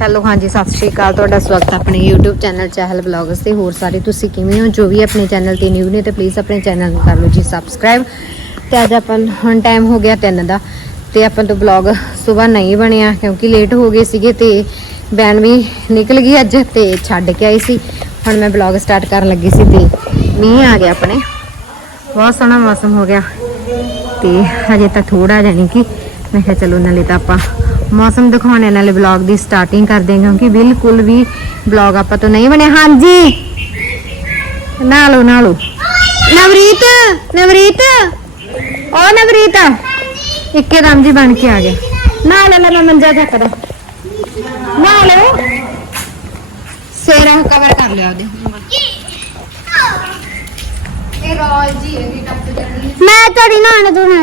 Hello, ਹਾਂਜੀ, ਸਤਿ ਸ਼੍ਰੀ ਅਕਾਲ। ਤੁਹਾਡਾ ਸਵਾਗਤ ਹੈ ਆਪਣੇ YouTube ਚੈਨਲ ਚਹਿਲ ਬਲੌਗਸ ਤੇ। ਹੋਰ ਸਾਰੇ ਤੁਸੀਂ ਕਿਵੇਂ ਹੋ? ਜੋ ਵੀ ਆਪਣੇ ਚੈਨਲ ਤੇ ਨਿਊ ਨੇ ਤੇ ਪਲੀਜ਼ ਆਪਣੇ ਚੈਨਲ ਨੂੰ ਕਰ ਲਓ ਜੀ ਸਬਸਕ੍ਰਾਈਬ ਤੇ ਅੱਜ ਆਪਾਂ ਹੁਣ ਟਾਈਮ ਹੋ ਗਿਆ 3 ਦਾ ਤੇ ਆਪਾਂ ਤੋਂ ਬਲੌਗ ਸਵੇਰ ਨਹੀਂ ਬਣਿਆ ਕਿਉਂਕਿ ਲੇਟ ਹੋ ਗਏ ਸੀਗੇ ਤੇ ਬੈਨ ਵੀ ਨਿਕਲ ਗਈ ਅੱਜ ਤੇ ਛੱਡ ਕੇ ਆਈ ਸੀ। ਹੁਣ ਮੈਂ ਬਲੌਗ ਸਟਾਰਟ ਕਰਨ ਲੱਗੀ ਸੀ ਤੇ ਮੀਂਹ ਆ ਗਿਆ ਆਪਣੇ। ਬਹੁਤ ਸੋਹਣਾ ਮੌਸਮ ਹੋ ਗਿਆ ਤੇ ਹਜੇ ਤਾਂ ਥੋੜਾ ਜਾਨੀ ਕਿ ਮੈਂ ਕਿਹਾ ਚਲੋ ਨਾਲੇ ਤਾਂ ਆਪਾਂ ਮੌਸਮ ਦਿਖਾਉਣ ਨਾਲੇ ਵਲੌਗ ਦੀ ਸਟਾਰਟਿੰਗ ਕਰਦੇ ਹਾਂ, ਕਿਉਂਕਿ ਬਿਲਕੁਲ ਵੀ ਵਲੌਗ ਆਪਾਂ ਤੋਂ ਨਹੀਂ ਬਣਿਆ। ਹਾਂਜੀ। ਨਾ ਲਓ ਨਵਰੀਤ ਨਵਰੀਤ। ਓ ਨਵਰੀਤ, ਇੱਕੇ ਦਮ ਜੀ ਬਣ ਕੇ ਆ ਗਿਆ ਨਾ ਲੈ ਲੈ ਮੈਂ ਮੰਜਾ ਚੱਕਦਾ। ਨਾ ਲਓ ਸੇਰਾ ਕਵਰ ਕਰ ਲਿਆ ਉਹਦੇ। ਇਹ ਰੋਲ ਜੀ ਇਹਦੀ ਟੱਪ ਜਾਣੀ ਮੈਂ ਤੇਰੀ ਨਾਨ ਤੋਂ ਨਾ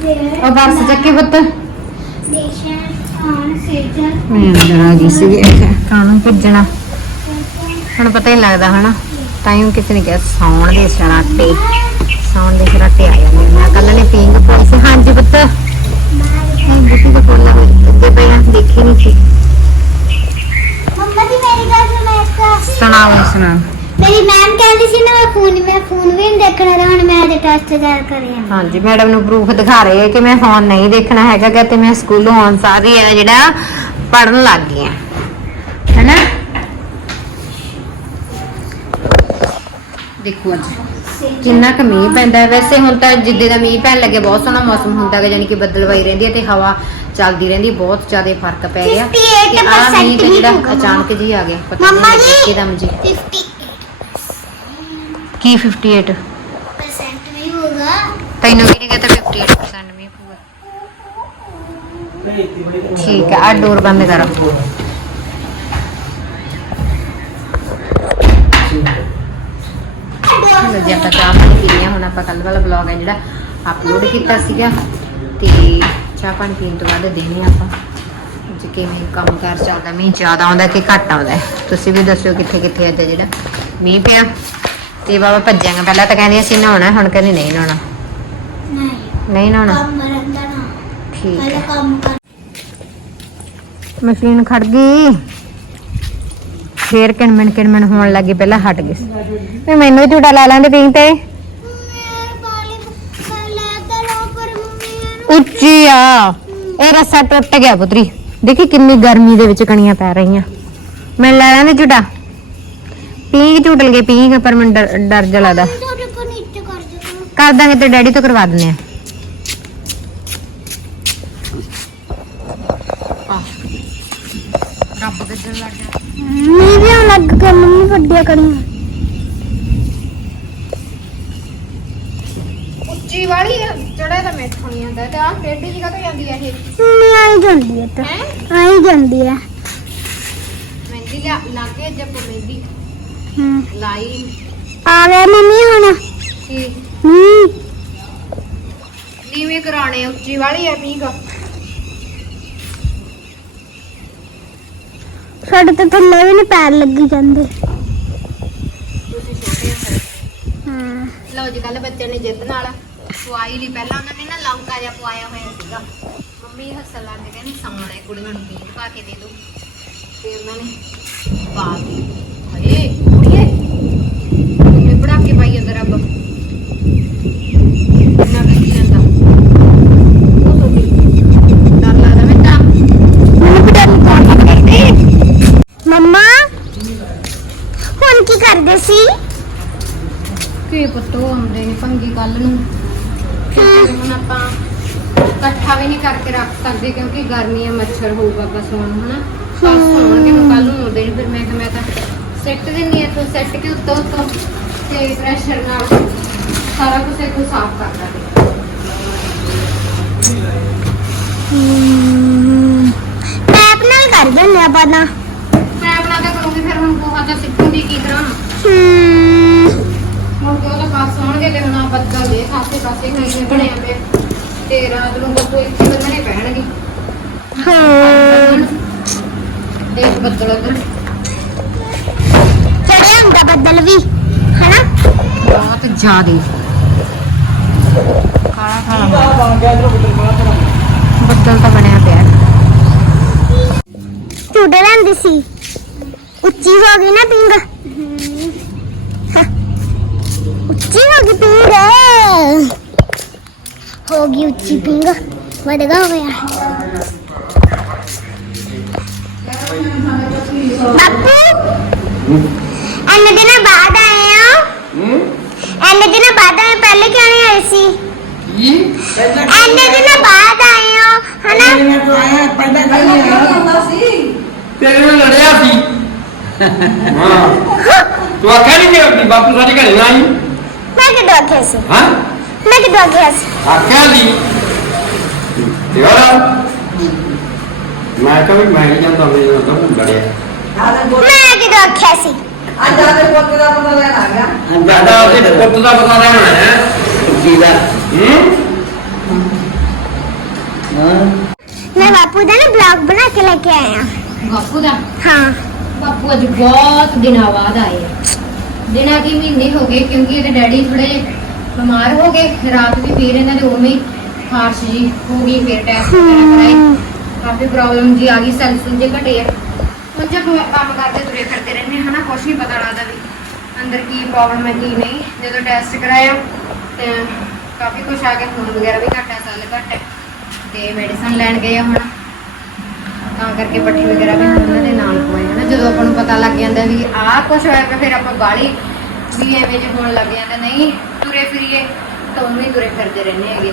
ਉਹ ਬਸ ਚੱਕੇ ਪੁੱਤ। ਸਟੇਸ਼ਨ ਔਨ ਸੇਜਰ ਮੈਂ ਆ ਗਈ ਸੀ ਕਾਨੂੰ ਭੱਜਣਾ? ਹੁਣ ਪਤਾ ਹੀ ਲੱਗਦਾ ਹਨਾ? ਤਾਈਓ ਕਿਸੇ ਨੇ ਕਿਹਾ ਸੌਣ ਦੇ ਸਰਾਟੇ ਸੌਣ ਦੇ ਸਰਾਟੇ ਆ ਜਾਂਦੇ। ਮੈਂ ਕੱਲ ਨੇ ਪੀਂਗ ਪਾਈ ਸੀ। ਹਾਂਜੀ ਪੁੱਤ। ਨਹੀਂ ਬੁੱਤੀ ਦੇ ਕੋਲ ਲੱਗੇ ਅੱਗੇ ਪਈ ਆ ਦੇਖੀ ਨਹੀਂ ਸੀ। ਮੰਮਾ ਦੀ ਮੇਰੀ ਗੱਲ ਸੁਣੋ ਸੁਣਾਓ ਸੁਣਾ ਮੇਰੀ ਮੈਮ ਕਹਿੰਦੀ ਸੀ ਨਾ ਮੈਂ ਫੋਨ ਮੈਂ ਫੋਨ ਵੀ ਨਹੀਂ ਦੇਖਣਾ ਤੇ ਹੁਣ ਮੈਂ ਇਹਦੇ ਟੈਸਟ ਤਿਆਰ ਕਰੇ ਆ ਹਾਂਜੀ ਮੈਡਮ ਨੂੰ ਪ੍ਰੂਫ ਦਿਖਾ ਰਹੇ ਹੈ ਕਿ ਮੈਂ ਫੋਨ ਨਹੀਂ ਦੇਖਣਾ ਹੈਗਾ ਗਾ ਤੇ ਮੈਂ ਸਕੂਲੋਂ ਆਉਣ ਸਾਰੀ ਹੈ ਜਿਹੜਾ ਪੜਨ ਲੱਗ ਗਈ ਆ। ਹੈਨਾ? ਦੇਖੋ ਅੱਜ ਕਿੰਨਾ ਕੁ ਮੀਂਹ ਪੈਂਦਾ ਹੈ। ਵੈਸੇ ਹੁਣ ਤਾਂ ਜਿੱਦੇ ਦਾ ਮੀਂਹ ਪੈਣ ਲੱਗੇ ਬਹੁਤ ਸੋਹਣਾ ਮੌਸਮ ਹੁੰਦਾ ਹੈ ਯਾਨੀ ਕਿ ਬੱਦਲਵਾਈ ਰਹਿੰਦੀ ਹੈ ਤੇ ਹਵਾ ਚੱਲਦੀ ਰਹਿੰਦੀ ਬਹੁਤ ਜ਼ਿਆਦਾ ਫ਼ਰਕ ਪੈ ਗਿਆ। 58% ਤੇ ਆਹ ਮੀਂਹ ਤੇ ਜਿਹੜਾ ਅਚਾਨਕ ਜੀ ਆ ਗਿਆ ਪਤਾ ਨਹੀਂ ਜੀ 50% ਕੀ 58 ਵੀ ਹੋਗਾ ਤੈਨੂੰ ਵੀ ਨਹੀਂ ਕਹਤਾ 58% ਮੀਂਹ ਪੂਗਾ ਠੀਕ ਹੈ ਆ ਡੋਰ ਬੰਦ ਕਰੋ। ਜੀ, ਆਪਾਂ ਚਾਹ ਪਾਣੀ ਪੀ ਹੁਣ ਆਪਾਂ ਕੱਲ ਵਾਲਾ ਬਲੌਗ ਹੈ ਜਿਹੜਾ ਅਪਲੋਡ ਕੀਤਾ ਸੀਗਾ। ਤੇ ਚਾਹ ਪਾਣੀ ਪੀਣ ਤੋਂ ਬਾਅਦ ਦੇਣੇ ਆਪਾਂ। ਅੱਜ ਕਿਵੇਂ ਕੰਮ ਕਾਰ ਚੱਲਦਾ, ਮੀਂਹ ਜ਼ਿਆਦਾ ਆਉਂਦਾ ਕਿ ਘੱਟ ਆਉਂਦਾ ਤੁਸੀਂ ਵੀ ਦੱਸਿਓ ਕਿੱਥੇ ਕਿੱਥੇ ਅੱਜ ਜਿਹੜਾ ਮੀਂਹ ਪਿਆ। ਤੇ ਬਾਬਾ ਭੱਜਾਂਗਾ ਪਹਿਲਾਂ ਤਾਂ ਕਹਿੰਦੀ ਅਸੀਂ ਨਹਾਉਣਾ, ਹੁਣ ਕਹਿੰਦੀ ਨਹੀਂ ਨਹਾਉਣਾ। ਨਹੀਂ ਕੰਮ ਰਹਿੰਦਾ ਨਾ। ਠੀਕ ਹੈ। ਕੰਮ ਕਰ। ਮਸ਼ੀਨ ਖੜ ਗਈ। ਫੇਰ ਕਿਣਮਣ ਕਿਣਮਣ ਹੋਣ ਲੱਗੀ ਪਹਿਲਾਂ ਹਟ ਗਈ ਵੀ ਮੈਨੂੰ ਵੀ ਝੂਟਾ ਲਾ ਲੈਂਦੇ ਪੀਂ ਤੇ। ਉੱਚੀ ਆ। ਇਹ ਰੱਸਾ ਟੁੱਟ ਗਿਆ ਪੁੱਤਰੀ। ਦੇਖੀ ਕਿੰਨੀ ਗਰਮੀ ਦੇ ਵਿੱਚ ਕਣੀਆਂ ਪੈ ਰਹੀਆਂ। ਮੈਂ ਲੈ ਲੈਂਦੇ ਝੂਟਾ। ਪੀਂਗ ਝੂਟਲ ਗਏ ਪੀਂਗ ਪਰ ਮੈਨੂੰ ਡਰ ਡਰ ਜਿਹਾ ਲੱਗਦਾ। ਤੁਹਾਡੇ ਕੋਲ ਨੀਚੇ ਕਰ ਦੇ ਕਰ ਦਾਂਗੇ ਤੇ ਡੈਡੀ ਤੋਂ ਕਰਵਾ ਦਿੰਦੇ ਆ ਰੱਬ ਗੱਜਣ ਲੱਗ ਗਿਆ ਮੀਂਹ ਵੀ ਆਉਣ ਲੱਗ ਗਿਆ ਮੰਮੀ ਵੱਡੀਆਂ ਕਰੀਆਂ ਉੱਚੀ ਵਾਲੀ ਚੜਾ ਤਾਂ ਮੈਥੋਂ ਨਹੀਂ ਆਉਂਦਾ ਤੇ ਆ ਟੇਢੀ ਜੀ ਕਦੋਂ ਜਾਂਦੀ ਆ ਇਹ? ਆਈ ਜਾਂਦੀ ਹੈ ਤਾਂ। ਹੈ? ਆਈ ਜਾਂਦੀ ਹੈ ਮਹਿੰਦੀ ਲਾ ਲਾਗੇ ਜਬ ਮਹਿੰਦੀ ਹਮ ਲਾਈ। ਆ ਗਿਆ ਮੰਮੀ ਹੁਣ। ਕੀ ਮੀਂਹ। ਨੀਵੇਂ ਕਰਾਣੇ ਉੱਚੀ ਵਾਲੀ ਆ ਪੀਂਗ ਸਾਡੇ ਤੇ ਥੱਲੇ ਵੀ ਨਹੀਂ ਪੈਰ ਲੱਗੀ ਜਾਂਦੇ ਤੁਸੀਂ ਛੋਟੇ ਹੋ ਫਿਰ। ਹਾਂ ਲਓ ਜੀ ਕੱਲ ਬੱਚੇ ਨੇ ਜਿੱਦ ਨਾਲ ਪਵਾਈ ਲਈ। ਪਹਿਲਾਂ ਉਹਨਾਂ ਨੇ ਨਾ ਲੌਂਕਾ ਜਿਹਾ ਪਵਾਇਆ ਹੋਇਆ ਸੀਗਾ। ਮੰਮੀ ਹੱਸਣ ਲੱਗ ਗਏ ਕਹਿੰਦੀ ਸੌਣਾ ਹੈ ਕੁੜੀਆਂ ਨੂੰ ਪੀਂਗ ਪਾ ਕੇ ਦੇ ਦੋ। ਤੇ ਉਹਨਾਂ ਨੇ ਪਾ ਦਿੱਤੀ। ਕੀ ਪਤੋ ਆਉਂਦੇ ਨੇ ਭੰਗੀ ਕੱਲ ਨੂੰ। ਤੇ ਹੁਣ ਆਪਾਂ ਇਕੱਠਾ ਵੀ ਨਹੀਂ ਕਰਕੇ ਰੱਖ ਸਕਦੇ ਕਿਉਂਕਿ ਗਰਮੀ ਹੈ ਮੱਛਰ ਹੋਊਗਾ ਪਸ਼ੂਆਂ ਨੂੰ ਹਨਾ? ਪਸ਼ੂ ਹੋਣਗੇ ਨੂੰ ਕੱਲ ਨੂੰ ਆਉਂਦੇ ਨੇ ਫਿਰ ਮੈਂ ਕਿ ਮੈਂ ਤਾਂ ਸਿੱਟ ਦਿੰਦੀ ਆ ਤੂੰ ਸਿੱਟ ਕੇ ਉੱਤੋਂ ਉੱਤੋਂ ਤੇ ਪ੍ਰੈਸ਼ਰ ਨਾਲ ਸਾਰਾ ਕੁਝ ਇੱਥੋਂ ਸਾਫ਼ ਕਰ ਦਾਂਗੇ ਪੈਪ ਨਾਲ ਕਰ ਦਿੰਦੇ ਆਪਾਂ ਤਾਂ। ਮੈਂ ਆਪਣਾ ਤਾਂ ਕਰੂੰਗੀ ਫਿਰ ਹੁਣ ਕੋਹਾ ਤਾਂ ਸਿੱਖੂਗੀ ਕੀ ਕਰਾਂ ਹਮ, ਹੁਣ ਪਾਸ ਆਉਣਗੇ ਤੇ ਹੁਣ ਆ ਬੱਦਲ ਦੇ ਖਾਸੇ ਪਾਸੇ ਹੋਏ ਬਣਿਆ ਪਿਆ ਤੇ ਰਾਤ ਨੂੰ ਬੱਦਲ ਇੱਥੇ ਬੰਨਣੇ ਪੈਣਗੇ। ਹਾਂ ਦੇਖ ਬੱਦਲ ਉਧਰ। ਚੜਿਆ ਹੁੰਦਾ ਬੱਦਲ ਵੀ ਹਨਾ? ਬਹੁਤ ਜ਼ਿਆਦੇ। ਕਾਲਾ ਕਾਲਾ ਬੱਦਲ ਤਾਂ ਬਣਿਆ ਪਿਆ। ਝੂਟੇ ਲੈਂਦੀ ਸੀ। ਉੱਚੀ ਹੋ ਗਈ ਨਾ ਪਿੰਗ ਹਾਂ। ਉੱਚੀ ਹੋ ਗਈ ਪਿੰਗ ਹੋ ਗਈ ਉੱਚੀ ਪਿੰਗ ਵਧਗਾ ਹੋਇਆ ਬਾਪੂ ਐਨੇ ਦਿਨਾਂ ਬਾਅਦ ਆਏ ਆ ਐਨੇ ਦਿਨਾਂ ਬਾਅਦ ਆਏ ਪਹਿਲੇ ਕਿਉਂ ਨਹੀਂ ਆਏ ਸੀ ਐਨੇ ਦਿਨਾਂ ਬਾਅਦ ਆਏ ਹੋ ਹਨਾ ਮੈਂ ਤਾਂ ਆਇਆ ਪਹਿਲਾਂ ਨਹੀਂ ਆਇਆ ਤੇਰੇ ਨਾਲ ਲੜਿਆ ਸੀ ਹਾਂ ਤੂੰ ਆਖਿਆ ਨਹੀਂ ਕਿ ਬਾਪੂ ਸਾਡੇ ਘਰੇ ਨਾ ਆਈ ਮੈਂ ਕਿਦੋਂ ਆਖਿਆ ਸੀ? ਹਾਂ? ਮੈਂ ਕਿਦੋਂ ਆਖਿਆ ਸੀ? ਆਖਿਆ ਸੀ। ਤੇ ਹੋਰ ਮੈਂ ਕਿਹਾ ਵੀ ਮੈਂ ਨਹੀਂ ਜਾਂਦਾ ਨਾਲ ਤਾਂ ਭੁੱਲ ਲੜਿਆ ਮੈਂ ਕਿਦੋਂ ਆਖਿਆ ਸੀ? ਅੱਜ ਆ ਕੇ ਪੁੱਤ ਦਾ ਪਤਾ ਲੈਣ ਆ ਗਿਆ। ਜ਼ਿਆਦਾ ਉਹਦੇ ਪੁੱਤ ਦਾ ਪਤਾ ਲੈਣਾ ਹੈ। ਕੀ ਦਾ। ਹੂੰ। ਮੈਂ ਬਾਪੂ ਦਾ ਨਾ ਬਲੌਗ ਬਣਾ ਕੇ ਲੈ ਕੇ ਆਇਆ। ਬਾਪੂ ਦਾ? ਹਾਂ। ਬਾਪੂ ਅੱਜ ਬਹੁਤ ਦਿਨਾਂ ਬਾਅਦ ਆਏ ਆ। ਦਿਨਾਂ ਕੀ ਮਹੀਨੇ ਹੋ ਗਏ ਕਿਉਂਕਿ ਇਹਦੇ ਡੈਡੀ ਥੋੜੇ ਬਿਮਾਰ ਹੋ ਗਏ। ਰਾਤ ਵੀ ਫਿਰ ਇਹਨਾਂ ਦੇ ਉਵੇਂ ਹੀ ਖਾਰਸ਼ ਜੀ ਹੋ ਗਈ ਫਿਰ ਟੈਸਟ ਕਰਾਏ। ਕਾਫੀ ਪ੍ਰੋਬਲਮ ਜੀ ਆ ਗਈ ਸੈੱਲ ਸੁਲ ਜੇ ਘਟੇ ਆ। ਹੁਣ ਜਦ ਕੰਮ ਕਰਦੇ ਤੁਰੇ ਫਿਰਦੇ ਰਹਿੰਦੇ ਹਨਾ? ਕੁਛ ਨਹੀਂ ਪਤਾ ਲੱਗਦਾ ਵੀ ਅੰਦਰ ਕੀ ਪ੍ਰੋਬਲਮ ਹੈ ਕੀ ਨਹੀਂ। ਜਦੋਂ ਟੈਸਟ ਕਰਾਇਆ ਤੇ ਕਾਫੀ ਕੁਛ ਆ ਗਿਆ ਖੂਨ ਵਗੈਰਾ ਵੀ ਘੱਟ ਹੈ ਸੈੱਲ ਘੱਟ ਤੇ ਮੈਡੀਸਨ ਲੈਣ ਗਏ ਹੁਣ। ਤਾਂ ਕਰਕੇ ਪੱਠੇ ਵਗੈਰਾ ਵੀ ਉਹਨਾਂ ਦੇ ਨਾਲ ਹਨਾ ਜਦੋਂ ਆਪਾਂ ਨੂੰ ਪਤਾ ਲੱਗ ਜਾਂਦਾ ਵੀ ਆਹ ਕੁਝ ਹੋਇਆ ਪਿਆ ਫਿਰ ਆਪਾਂ ਬਾਲੀ ਵੀ ਐਵੇਂ ਜੇ ਹੋਣ ਲੱਗ ਜਾਂਦਾ ਨਹੀਂ ਤੁਰੇ ਫਿਰੀਏ ਤਾਂ ਉਵੇਂ ਤੁਰੇ ਫਿਰਦੇ ਰਹਿੰਦੇ ਹੈਗੇ।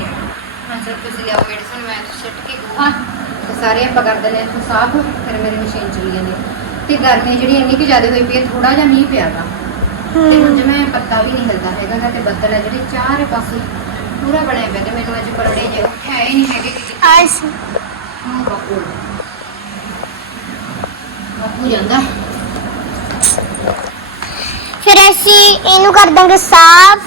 ਹਾਂ ਸਰ ਤੁਸੀਂ ਲਿਆਓ ਮੈਡੀਸਨ ਮੈਂ ਸੁੱਟ ਕੇ ਗੋਹਾ ਤੇ ਸਾਰੇ ਆਪਾਂ ਕਰ ਦਿੰਦੇ ਹਾਂ ਸਾਫ਼ ਫਿਰ ਮੇਰੀ ਮਸ਼ੀਨ ਚਲੀ ਜਾਂਦੀ। ਤੇ ਗਰਮੀ ਜਿਹੜੀ ਇੰਨੀ ਕਿ ਜ਼ਿਆਦਾ ਹੋਈ ਪਈ ਹੈ ਥੋੜਾ ਜਿਹਾ ਮੀਂਹ ਪਿਆ ਗਾ ਤੇ ਹੁਣ ਜਿਵੇਂ ਪੱਤਾ ਵੀ ਨਹੀਂ ਹਿਲਦਾ ਹੈਗਾ ਤੇ ਬੱਦਲ ਹੈ ਜਿਹੜੇ ਚਾਰੇ ਪਾਸੇ ਪੂਰਾ ਬਣਿਆ ਪਿਆ ਤੇ ਮੈਨੂੰ ਅੱਜ ਪਰੜੇ ਜੇ ਉੱਠਿਆ ਹੀ ਨਹੀਂ ਹੈਗੇ। ਕਿ ਆਏ ਸੀ। ਹਾਂ ਬਾਪੂ ਜਾਂਦਾ। ਫਿਰ ਅਸੀਂ ਇਹਨੂੰ ਕਰ ਦਾਂਗੇ ਸਾਫ਼।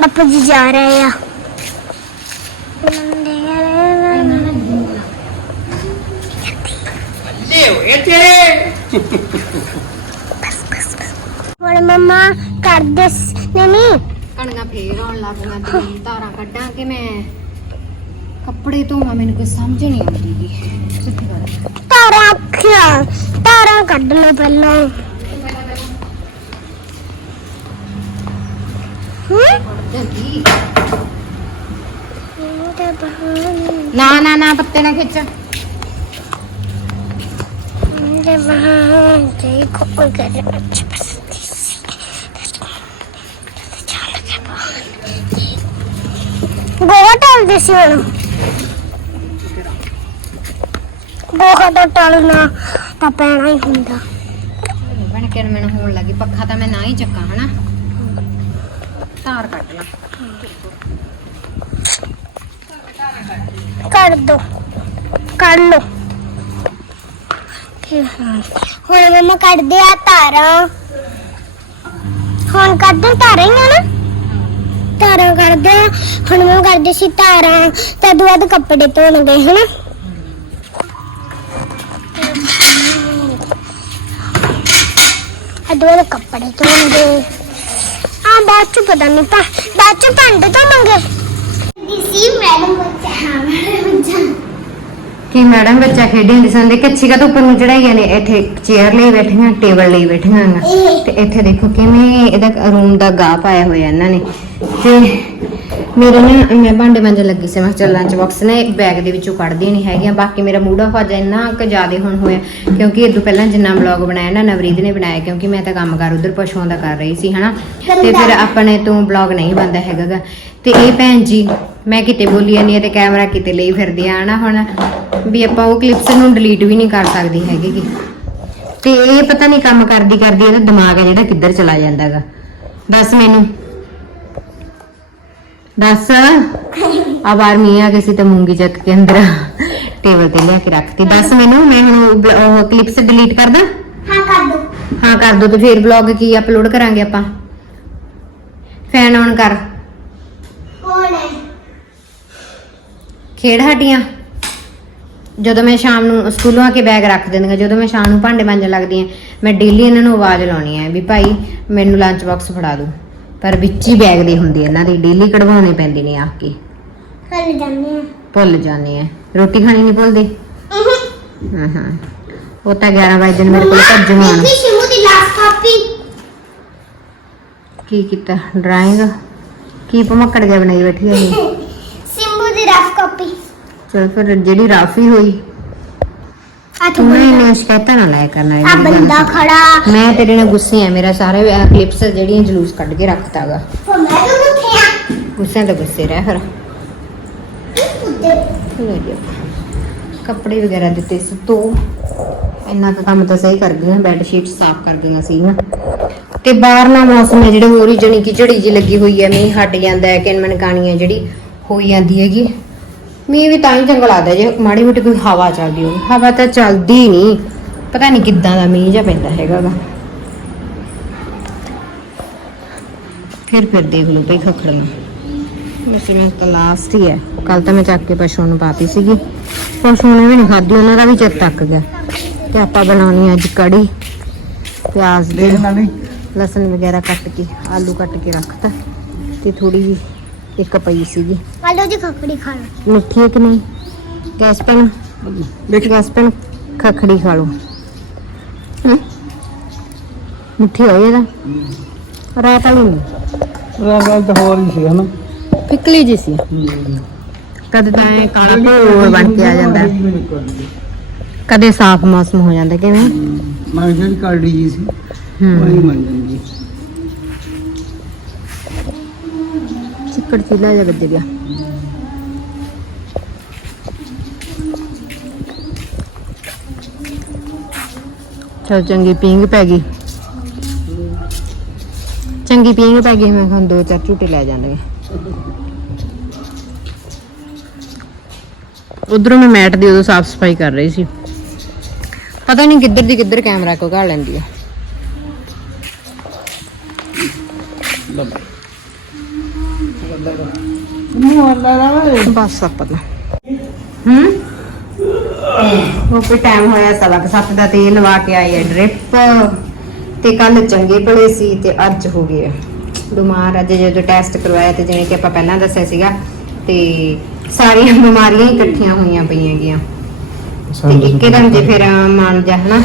ਬਾਪੂ ਜੀ ਜਾ ਰਹੇ ਆ। ਲਿਓ ਇਹ ਤੇਰੇ ਹੁਣ ਮਮਾ ਕਰ ਦੇ ਨਹੀਂ। ਕਣੀਆਂ ਫੇਰ ਆਉਣ ਲੱਗ ਗਈਆਂ ਤੇ ਧਾਰਾਂ ਕੱਢਾਂ ਕਿ ਮੈਂ। ਕੱਪੜੇ ਧੋਵਾਂ ਮੈਨੂੰ ਕੋਈ ਸਮਝ ਨਹੀਂ ਆਉਂਦੀ ਗੀ। ਕਿੱਥੇ ਕਰਾਂ ਤਾਰਾਂ ਅੱਖਾਂ ਤਾਰਾਂ ਕੱਢ ਲਓ ਪਹਿਲਾਂ। ਹੂੰ? ਤੇ ਬਹਾਨੇ ਨਾ ਨਾ ਨਾ ਪੱਤੇ ਨਾ ਖਿੱਚ। ਦੇ ਬਹਾਨੇ ਤੇ ਕੋਈ ਕਰ ਅੱਛਾ ਪਸੰਦੀ ਗੋਹਾ ਟਲਦੇ ਸੀ ਹੁਣ ਗੋਹਾ ਤਾਂ ਟਲਣਾ ਤਾਂ ਪੈਣਾ ਹੀ ਹੁੰਦਾ। ਬਣ ਕੇ ਮੈਨੂੰ ਹੋਣ ਲੱਗੀ ਪੱਖਾ ਤਾਂ ਮੈਂ ਨਾ ਹੀ ਚੱਕਾਂ ਹਨਾ? ਧਾਰ ਕੱਢ ਲਾਂ। ਕਰ ਦੋ ਕਰ ਲੋ ਹੁਣ ਮਮਾ ਕੱਢਦੇ ਆ ਤਾਰਾਂ ਹੁਣ ਕੱਢਦੇ ਤਾਰਾਂ ਹੀ ਆ ਨਾ ਤਾਰਾਂ ਕਰਦੇ ਆ ਹੁਣ ਮੈਂ ਕਰਦੇ ਸੀ ਤਾਰਾਂ ਤੇ ਬਾਅਦ ਕੱਪੜੇ ਧੋਣ ਗਏ ਹਨਾ? ਬਾਅਦ ਕੱਪੜੇ ਧੋਣ ਗਏ ਆ ਬਾਅਦ ਚ ਪਤਾ ਨਹੀਂ ਪਾ ਬਾਅਦ ਚ ਭਾਂਡੇ ਧੋਵਾਂਗੇ। ਸੀ ਮੈਡਮ ਬੱਚਾ। ਹਾਂ ਮੈਡਮ ਬੱਚਾ। ਕੀ ਮੈਡਮ ਬੱਚਾ ਖੇਡੀ ਹੁੰਦੀ ਸਨ ਦੇ ਕੱਚੀ ਕਾ ਉੱਪਰ ਨੂੰ ਚੜਾਈਆਂ ਨੇ ਇੱਥੇ ਚੇਅਰ ਲਈ ਬੈਠੀਆਂ ਟੇਬਲ ਲਈ ਬੈਠੀਆਂ ਗਾ। ਤੇ ਇੱਥੇ ਦੇਖੋ ਕਿਵੇਂ ਇਹਦਾ ਰੂਮ ਦਾ ਗਾ ਪਾਇਆ ਹੋਇਆ ਇਹਨਾਂ ਨੇ। ਤੇ ਮੇਰੇ ਨਾ ਮੈਂ ਭਾਂਡੇ ਮਾਂਜਣ ਲੱਗੀ ਸੀ ਮੈਂ ਕਿਹਾ ਚੱਲ ਲੰਚ ਬਾਕਸ ਨੇ ਬੈਗ ਦੇ ਵਿੱਚੋਂ ਕੱਢਦੀ ਨਹੀਂ ਹੈਗੀਆਂ ਬਾਕੀ ਮੇਰਾ ਮੂਡ ਆਫ ਅੱਜ ਇੰਨਾ ਕੁ ਜ਼ਿਆਦਾ ਹੁਣ ਹੋਇਆ ਕਿਉਂਕਿ ਇਹ ਤੋਂ ਪਹਿਲਾਂ ਜਿੰਨਾ ਵਲੌਗ ਬਣਾਇਆ ਨਾ ਨਵਰੀਤ ਨੇ ਬਣਾਇਆ ਕਿਉਂਕਿ ਮੈਂ ਤਾਂ ਕੰਮ ਕਰ ਉਧਰ ਪਸ਼ੂਆਂ ਦਾ ਕਰ ਰਹੀ ਸੀ ਹਨਾ ਤੇ ਫਿਰ ਆਪਣੇ ਤੋਂ ਵਲੌਗ ਨਹੀਂ ਬਣਦਾ ਹੈਗਾ ਗਾ। ਤੇ ਇਹ ਭੈਣ ਜੀ ਮੈਂ ਕਿਤੇ ਬੋਲੀ ਜਾਂਦੀ ਆ ਤੇ ਕੈਮਰਾ ਕਿਤੇ ਲਈ ਫਿਰਦੀ ਆ ਹਨਾ ਹੁਣ ਵੀ ਆਪਾਂ ਉਹ ਕਲਿੱਪਸ ਨੂੰ ਡਿਲੀਟ ਵੀ ਨਹੀਂ ਕਰ ਸਕਦੇ ਹੈਗੇ ਗੇ। ਤੇ ਇਹ ਪਤਾ ਨਹੀਂ ਕੰਮ ਕਰਦੀ ਕਰਦੀ ਇਹਦਾ ਦਿਮਾਗ ਹੈ ਜਿਹੜਾ ਕਿੱਧਰ ਚਲਾ ਜਾਂਦਾਗਾ ਦੱਸ ਮੈਨੂੰ ਦੱਸ। ਆ ਬਾਰ ਮੀਂਹ ਆ ਗਈ ਸੀ ਤੇ ਮੂੰਗੀ ਚੱਕ ਕੇ ਅੰਦਰ ਟੇਬਲ ਤੇ ਲਿਆ ਕੇ ਰੱਖਤੀ ਦੱਸ ਮੈਨੂੰ ਮੈਂ ਹੁਣ ਉਹ ਬਲ- ਉਹ ਕਲਿੱਪਸ ਡਿਲੀਟ ਕਰਦਾ? ਹਾਂ ਕਰ ਦੋ। ਹਾਂ ਕਰ ਦੋ ਤੇ ਫਿਰ ਵਲੌਗ ਕੀ ਅਪਲੋਡ ਕਰਾਂਗੇ ਆਪਾਂ। ਫੈਨ ਆਨ ਕਰ। ਕੌਣ ਹੈ ਖੇਡ ਹਟੀਆਂ। ਜਦੋਂ ਮੈਂ ਸ਼ਾਮ ਨੂੰ ਸਕੂਲੋਂ ਆ ਕੇ ਬੈਗ ਰੱਖ ਦਿੰਦੀਆਂ ਜਦੋਂ ਮੈਂ ਸ਼ਾਮ ਨੂੰ ਭਾਂਡੇ ਮਾਂਜਣ ਲੱਗਦੀ ਆ ਮੈਂ ਡੇਲੀ ਇਹਨਾਂ ਨੂੰ ਆਵਾਜ਼ ਲਾਉਣੀ ਹੈ ਵੀ ਭਾਈ ਮੈਨੂੰ ਲੰਚ ਬਾਕਸ ਫੜਾ ਦਿਓ। ਪਰ ਵਿੱਚ ਹੀ ਬੈਗ ਦੀ ਹੁੰਦੀ ਹੈ ਇਹਨਾਂ ਦੀ ਡੇਲੀ ਕਢਵਾਉਣੀ ਪੈਂਦੀ ਨੇ ਆ ਕੇ। ਕਰ ਜਾਂਦੇ ਆ। ਭੁੱਲ ਜਾਂਦੇ ਆ। ਰੋਟੀ ਖਾਣੀ ਨਹੀਂ ਭੁੱਲਦੇ? ਹਾਂ ਹਾਂ ਉਹ ਤਾਂ 11 ਵਜੇ ਦਿਨ ਮੇਰੇ ਕੋਲ ਭੱਜਣ ਆਉਣ ਦੇਖੀ ਸ਼ਿਮੂ ਦੀ ਲਾਸਟ ਕਾਪੀ ਕੀ ਕੀਤਾ? ਡਰਾਇੰਗ ਕੀ ਭਮੱਕੜ ਗਿਆ ਬਣਾਈ ਬੈਠੀ ਇਹ? ਸਿੰਬੂ ਦੀ ਰਫ ਕਾਪੀ ਚਲ ਫਿਰ ਜਿਹੜੀ ਰਾਫੀ ਹੋਈ। ਆ ਤੂੰ ਸ਼ਿਕਾਇਤਾਂ ਨਾ ਲਾਇਆ ਕਰਨਾ ਆ ਬੰਦਾ ਖੜਾ। ਮੈਂ ਤੇਰੇ ਨਾਲ ਗੁੱਸੇ ਆ ਮੇਰਾ ਸਾਰੇ ਕਲਿੱਪਸ ਜਿਹੜੀਆਂ ਜਲੂਸ ਕੱਢ ਕੇ ਰੱਖਤਾਗਾ। ਹੋ ਮੈਂ ਤਾਂ ਕਿੱਥੇ ਆ? ਗੁੱਸੇ ਤਾਂ ਗੁੱਸੇ ਰਹਿ ਫਿਰ। ਉੱਤੇ ਲੈ ਲਿਆ। ਕੱਪੜੇ ਵਗੈਰਾ ਦਿੱਤੇ ਸੀ ਤੋ ਇੰਨਾ ਕੁ ਕੰਮ ਤਾਂ ਸਹੀ ਕਰ ਗਈਆਂ ਬੈੱਡ ਸ਼ੀਟ ਸਾਫ਼ ਕਰ ਗਈਆਂ ਸੀ ਨਾ ਤੇ ਬਾਹਰ ਨਾ ਮੌਸਮ ਹੈ ਜਿਹੜੇ ਹੋਰ ਹੀ ਜਣੀ ਕਿ ਝੜੀ ਜੀ ਲੱਗੀ ਹੋਈ ਹੈ ਮੀਂਹ ਹਟ ਜਾਂਦਾ ਹੈ ਕਿਨਮਨ ਕਾਣੀ ਹੈ ਜਿਹੜੀ ਹੋਈ ਜਾਂਦੀ ਹੈਗੀ। ਮੀਂਹ ਵੀ ਤਾਂ ਹੀ ਚੰਗਾ ਲੱਗਦਾ ਜੇ ਮਾੜੀ ਮੋਟੀ ਕੋਈ ਹਵਾ ਚੱਲਦੀ ਹੋਵੇ। ਹਵਾ ਤਾਂ ਚੱਲਦੀ ਨਹੀਂ। ਪਤਾ ਨਹੀਂ ਕਿੱਦਾਂ ਦਾ ਮੀਂਹ ਜਾਂ ਪੈਂਦਾ ਹੈਗਾ ਗਾ ਫਿਰ ਫਿਰ ਦੇਖ ਲਓ ਭਈ ਖਖੜਨਾ। ਵੈਸੇ ਮੈਂ ਤਾਂ ਲਾਸਟ ਹੀ ਹੈ ਕੱਲ ਤਾਂ ਮੈਂ ਚੱਕ ਕੇ ਪਸ਼ੂ ਨੂੰ ਪਾਤੀ ਸੀਗੀ। ਪਸ਼ੂ ਨੇ ਵੀ ਨਹੀਂ ਖਾਧੀ ਉਹਨਾਂ ਦਾ ਵੀ ਚਿਰ ਤੱਕ ਗਿਆ। ਤੇ ਆਪਾਂ ਬਣਾਉਣੀ ਅੱਜ ਕੜੀ ਪਿਆਜ਼ ਦੇ ਲਸਣ ਵਗੈਰਾ ਕੱਟ ਕੇ ਆਲੂ ਕੱਟ ਕੇ ਰੱਖਤਾ। ਤੇ ਥੋੜੀ ਜਿਹੀ ਇੱਕ ਪਈ ਸੀਗੀ। ਆਲੋ ਜੀ ਖਖੜੀ ਖਾ ਲਓ। ਮਿੱਠੀ ਹੈ ਕਿ ਨਹੀਂ? Gas pan. ਦੇਖ। ਗੈਸ ਪੈਨ ਖਖੜੀ ਖਾ ਲਓ। ਹਮ? ਮਿੱਠੀ ਹੋਈ ਇਹਦਾ? ਰਾਤ ਵਾਲੀ ਨਹੀਂ? ਰਾਗਾਲ ਤਾਂ ਹੋਰ ਹੀ ਸੀ ਹਨਾ? ਫਿੱਕਲੀ ਜੀ ਸੀ। ਕਦੇ ਤਾਂ ਐਂ ਕਾਲਾ ਭੋਰ ਬਣ ਕੇ ਆ ਜਾਂਦਾ। ਕਦੇ ਸਾਫ਼ ਮੌਸਮ ਹੋ ਜਾਂਦਾ ਕਿਵੇਂ? ਮੈਂ ਜਿਹੜੀ ਕਾਰਡੀ ਜੀ ਸੀ ਹੂੰ। ਉਹੀ ਮੰਨ ਜਾਂਦੀ। ਚਿੱਕੜ ਚੀਲਾ ਚਲ ਚੰਗੀ ਪੀਂਗ ਪੈ ਗਈ। ਚੰਗੀ ਪੀਂਗ ਪੈ ਗਈ, ਮੈਂ ਹੁਣ ਦੋ ਚਾਰ ਝੂਟੇ ਲੈ ਜਾਣਗੇ ਉਧਰੋਂ ਮੈਂ ਮੈਟ ਦੀ ਉਦੋਂ ਸਾਫ਼ ਸਫ਼ਾਈ ਕਰ ਰਹੀ ਸੀ। ਪਤਾ ਨਹੀਂ ਕਿੱਧਰ ਦੀ ਕਿੱਧਰ ਕੈਮਰਾ ਕੋ ਘਾ ਲੈਂਦੀ ਆ ਨਹੀਂ ਅੱਲਾ ਦਾ ਵੇ ਬਸ ਆਪਣਾ। ਹੂੰ? ਉਹ ਵੀ ਟਾਈਮ ਹੋਇਆ ਸਵਾ ਕੁ ਸੱਤ ਦਾ ਤੇਲ ਲਵਾ ਕੇ ਆਈ ਹੈ ਡ੍ਰਿਪ ਤੇ ਕੱਲ ਚੰਗੇ ਭਲੇ ਸੀ ਤੇ ਅੱਜ ਹੋ ਗਏ ਬਿਮਾਰ ਅੱਜ ਜਦੋਂ ਟੈਸਟ ਕਰਵਾਇਆ ਤੇ ਜਿਵੇਂ ਕਿ ਆਪਾਂ ਪਹਿਲਾਂ ਦੱਸਿਆ ਸੀਗਾ ਤੇ ਸਾਰੀਆਂ ਬਿਮਾਰੀਆਂ ਇਕੱਠੀਆਂ ਹੋਈਆਂ ਪਈਆਂ ਗੀਆਂ। ਤੇ ਇੱਕਦਮ ਜੇ ਫਿਰ ਮਨ ਜਾ ਹਨਾ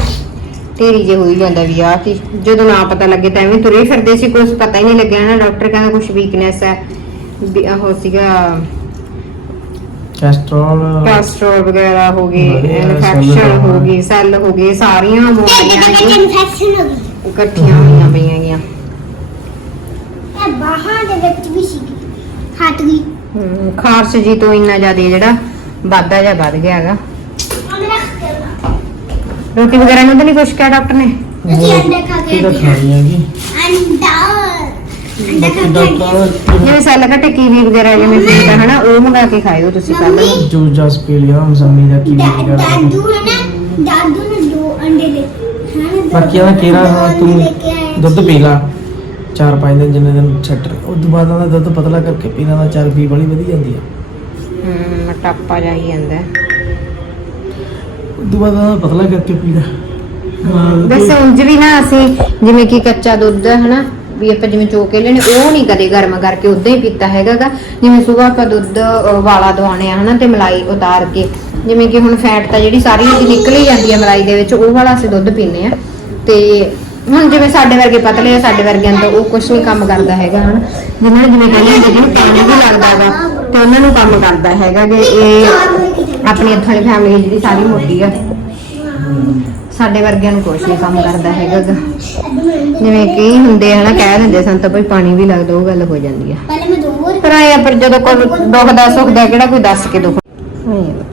ਢੇਰੀ ਜੇ ਹੋਈ ਜਾਂਦਾ ਵੀ ਆ ਕਿ ਜਦੋਂ ਨਾ ਪਤਾ ਲੱਗੇ ਤਾਂ ਐਵੇਂ ਤੁਰੇ ਫਿਰਦੇ ਸੀ ਕੁਝ ਪਤਾ ਹੀ ਨਹੀਂ ਲੱਗਿਆ ਨਾ ਡਾਕਟਰ ਕਹਿੰਦਾ ਕੁਝ ਵੀਕਨੈਸ ਹੈ। ਵੀ ਉਹ ਸੀਗਾ ਕੈਸਟਰੋਲ ਕੈਸਟਰੋਲ ਵਗੈਰਾ ਹੋ ਵਧੀਆ, ਇਨਫੈਕਸ਼ਨ ਹੋ ਗਈ ਸੈੱਲ ਹੋ ਗਏ ਸਾਰੀਆਂ ਬਿਮਾਰੀਆਂ ਇਨਫੈਕਸ਼ਨ ਹੋ ਗਈ। ਇਕੱਠੀਆਂ ਹੋਈਆਂ ਪਈਆਂ ਗੀਆਂ। ਇਹ ਬਾਹਾਂ ਦੇ ਵਿੱਚ ਵੀ ਸੀ ਹਟ ਗਈ। ਹਮ, ਖਾਰਸ਼ ਜੀ ਤੋਂ ਇੰਨਾ ਜ਼ਿਆਦਾ ਜਿਹੜਾ ਵਾਧਾ ਜਾਂ ਵੱਧ ਗਿਆ ਹੈਗਾ। ਅੰਦਰ ਰੱਖ ਕੇ ਰੋਟੀ ਵਗੈਰਾ ਨੂੰ ਤਾਂ ਨਹੀਂ ਕੁਛ ਕਿਹਾ ਡਾਕਟਰ ਨੇ? ਅਸੀਂ ਅੰਡੇ ਖਾ ਕੇ ਇਹ ਤਾਂ ਖਾਣੀ ਹੈਗੀ ਅੰਡਾ ਖਾ ਕੇ ਡਾਕਟਰ ਜਿਵੇਂ ਸੈੱਲ ਘਟੇ ਕੀਵੀ ਵਗੈਰਾ ਜਿਵੇਂ ਹੈ ਹਨਾ ਉਹ ਮੰਗਾ ਕੇ ਖਾਇਓ ਤੁਸੀਂ ਕੱਲ ਨੂੰ ਜੂਸ ਜਾਸ ਪੀ ਲਿਆ ਮਸੰਮੀ ਦਾ ਕੀ ਦਾ- ਵਗੈਰਾ। ਦਾਦੂ ਹੈ ਨਾ ਦਾਦੂ ਨੇ ਦੋ ਅੰਡੇ ਲੈ ਹਾਂ ਬਾਕੀ ਇਹਦਾ ਕਿਹੜਾ ਤੂੰ ਦੁੱਧ ਪੀ ਲਾ। ਚਾਰ ਪੰਜ ਦਿਨ ਜਿੰਨੇ ਦਿਨ ਛੱਡ ਉਸ ਤੋਂ ਬਾਅਦ ਉਹਦਾ ਦੁੱਧ ਪਤਲਾ ਕਰਕੇ ਪੀਣਾ ਦਾ ਚਰਬੀ ਬੜੀ ਵਧੀ ਜਾਂਦੀ ਆ। ਹਮ ਮਟਾਪਾ ਜਾਈ ਜਾਂਦਾ। ਹੈ। ਉਸ ਤੋਂ ਬਾਅਦ ਉਹਦਾ ਪਤਲਾ ਕਰਕੇ ਪੀਣਾ। ਹਾਂ ਵੈਸੇ ਉਂਝ ਵੀ ਨਾ ਅਸੀਂ ਜਿਵੇਂ ਕਿ ਕੱਚਾ ਦੁੱਧ ਹਨਾ ਵੀ ਆਪਾਂ ਜਿਵੇਂ ਚੋ ਲੈਣੇ ਉਹ ਨਹੀਂ ਕਦੇ ਗਰਮ ਕਰਕੇ ਉਦਾਂ ਹੀ ਪੀਤਾ ਹੈਗਾਗਾ। ਜਿਵੇਂ ਸਵੇਰ ਆਪਾਂ ਦੁੱਧ ਵਾਲਾ ਦਵਾਉਣੇ ਆ, ਹਨਾ, ਤੇ ਮਲਾਈ ਉਤਾਰ ਕੇ। ਜਿਵੇਂ ਕਿ ਹੁਣ ਫੈਟ ਤਾਂ ਜਿਹੜੀ ਸਾਰੀ ਨਿਕਲ ਹੀ ਜਾਂਦੀ ਹੈ ਮਲਾਈ ਦੇ ਵਿੱਚ, ਉਹ ਵਾਲਾ ਅਸੀਂ ਦੁੱਧ ਪੀਨੇ ਆ। ਤੇ ਹੁਣ ਜਿਵੇਂ ਸਾਡੇ ਵਰਗੇ ਪਤਲੇ ਆ, ਸਾਡੇ ਵਰਗਿਆਂ ਤੋਂ ਉਹ ਕੁਝ ਨਹੀਂ ਕੰਮ ਕਰਦਾ ਹੈਗਾ, ਹਨਾ। ਜਿਨ੍ਹਾਂ ਨੂੰ ਜਿਵੇਂ ਕਹਿੰਦੇ ਹੁੰਦੇ ਜਿਹਨੂੰ ਕੰਮ ਵੀ ਲੱਗਦਾ ਹੈਗਾ ਤੇ ਉਹਨਾਂ ਨੂੰ ਕੰਮ ਕਰਦਾ ਹੈਗਾ ਕਿ ਇਹ ਆਪਣੀ ਇੱਥੋਂ ਦੀ ਫੈਮਿਲੀ ਜਿਹੜੀ ਸਾਰੀ ਮੋਟੀ ਆ। ਸਾਡੇ ਵਰਗਿਆਂ ਨੂੰ ਕੁਛ ਨਹੀਂ ਕੰਮ ਕਰਦਾ ਹੈਗਾ ਗਾ। ਜਿਵੇਂ ਕਈ ਹੁੰਦੇ ਆ ਨਾ ਕਹਿ ਦਿੰਦੇ ਸਨ ਤਾਂ ਭਾਈ ਪਾਣੀ ਵੀ ਲੱਗਦਾ ਉਹ ਗੱਲ ਹੋ ਜਾਂਦੀ ਆ। ਪਹਿਲੇ ਮੈਂ ਦੋ ਹੋਰ ਪਰ ਆਇਆ ਪਰ ਜਦੋਂ ਕੋਈ ਦੁੱਖ ਦਾ ਸੁੱਖ ਦਾ ਕਿਹੜਾ ਕੋਈ ਦੱਸ ਕੇ ਦੁੱਖ?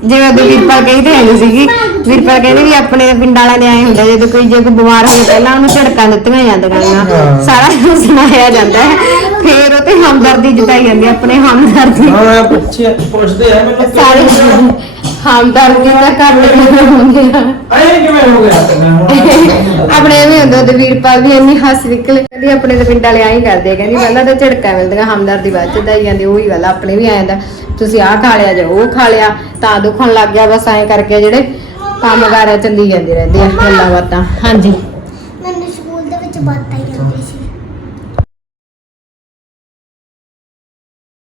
ਜਿਵੇਂ ਉਹਦੇ ਵੀਰਪਾਲ ਕਹੀ ਤੇ ਆਈ ਸੀਗੀ ਵੀਰਪਾਲ ਕਹਿੰਦੀ ਵੀ ਆਪਣੇ ਪਿੰਡ ਵਾਲਿਆਂ ਦੇ ਆਏ ਹੁੰਦਾ ਜਦੋਂ ਕੋਈ ਜੇ ਕੋਈ ਬਿਮਾਰ ਹੋਵੇ ਪਹਿਲਾਂ ਉਹਨੂੰ ਝੜਕਾਂ ਦਿੱਤੀਆਂ ਜਾਂਦੀਆਂ ਨੇ। ਸਾਰਾ ਕੁਝ ਸੁਣਾਇਆ ਜਾਂਦਾ ਹੈ। ਫਿਰ ਉਹ ਤੇ ਹਮਦਰਦੀ ਜਤਾਈ ਜਾਂਦੀ ਹੈ, ਆਪਣੇ ਹਮਦਰਦੀ। ਹਾਂ ਪੁੱਛਿਆ ਪੁੱਛਦੇ ਆ ਮੈਨੂੰ ਸਾਰੇ ਹਮਦਰਦੀ ਦਾ ਕਰ ਹੁੰਦੇ ਆ ਆਏ ਕਿਵੇਂ ਹੋ ਗਿਆ? ਮੈਂ ਹੁਣ ਆਪਣੇ ਐਵੇਂ ਹੁੰਦਾ ਤੇ ਵੀਰਪਾਲ ਵੀ ਇੰਨੀ ਹੱਸ ਨਿਕਲੇ। ਕਹਿੰਦੀ ਆਪਣੇ ਪਿੰਡ ਵਾਲੇ ਆਈ ਕਰਦੇ ਆ, ਕਹਿੰਦੀ ਪਹਿਲਾਂ ਤਾਂ ਝੜਕਾਂ ਮਿਲਦੀਆਂ ਹਮਦਰਦੀ ਬਾਅਦ ਚ ਦਈ ਜਾਂਦੀ ਉਹੀ ਆ, ਆਪਣੇ ਵੀ ਆ ਜਾਂਦਾ ਤੁਸੀਂ ਆਹ ਖਾ ਲਿਆ ਜਾਂ ਉਹ ਖਾ ਲਿਆ ਤਾਂ ਦੁਖਣ ਲੱਗ ਗਿਆ ਬਸ ਐਂ ਕਰਕੇ ਜਿਹੜੇ ਕੰਮ ਕਾਰਿਆ ਚੱਲੀ ਜਾਂਦੇ ਰਹਿੰਦੇ ਆ ਗੱਲਾਂ ਬਾਤਾਂ। ਹਾਂਜੀ। ਮੈਨੂੰ ਸਕੂਲ ਦੇ ਵਿੱਚ ਬਾਤਾਂ